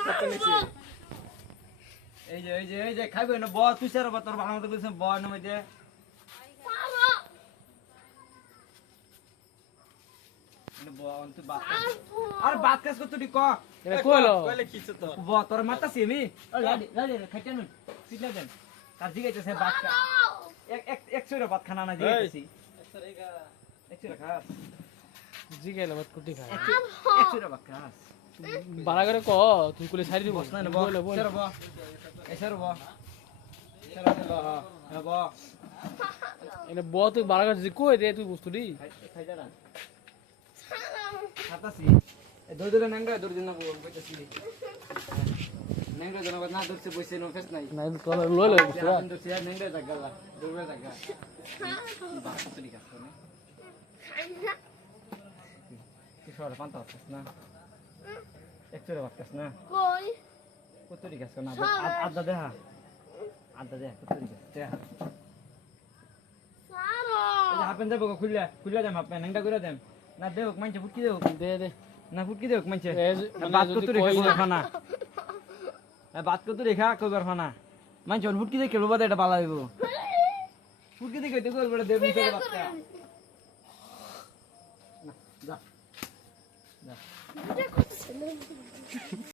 কত নিছে এই যে খাইবে না ব তুই স্যার তোর ভালো মতো কইছ ব না মইতে ব অন্ত বাত আর বাত কাজ কত দি ক এটা কইলো কইলে কিছু তো ব তোর মাথা সিমি গাড়ি খাইতে নু সিটলা দেন কার দিগাইতেছে বাত কা এক ছুরা ভাত খানা না দিগাইতেছি এক ছুরা খাস জি গেল মত কুটি খায় এক ছুরা ভাত খাস বাড়া করে ক তুই কইলে ছাড়ি দিব বস না ব বল বল স্যার ব এই স্যার ব স্যার ব হ্যাঁ ব এনে ব তুই বাড়া করে জি কই দে তুই বস্তু দি খাই যা না খাতাছি এ দই নাঙ্গা দই দিন না কইতাছি নাঙ্গা জানা না দরছে বসে নো ফেস নাই না তো লই লই বস্তু দরছে নাঙ্গা জাগালা দৌড়ে জাগা বাস তো লিখা তো না কি সর পান্তা হচ্ছে না একচরে বাক্কাস না কই কত লিখাস না আদা দেহা আদা দেহা কত লিখাস দেহা সারো এই হাপেন যাবো খুললা যাম হাপেন নাঙ্গা করে দেম না দেওক মানছে ফুটকি দেওক দে দে না ফুটকি দেওক মানছে মানে বাত যদি কত রেখা কই কইবার ফানা বাত কত রেখা কইবার ফানা মানছে ফুটকি দিয়ে খেলবো বাদে এটা পালা হইব ফুটকি দিয়ে কইতে কইবার বড় দেব নিতে বাচ্চা না যা যা এটা করছে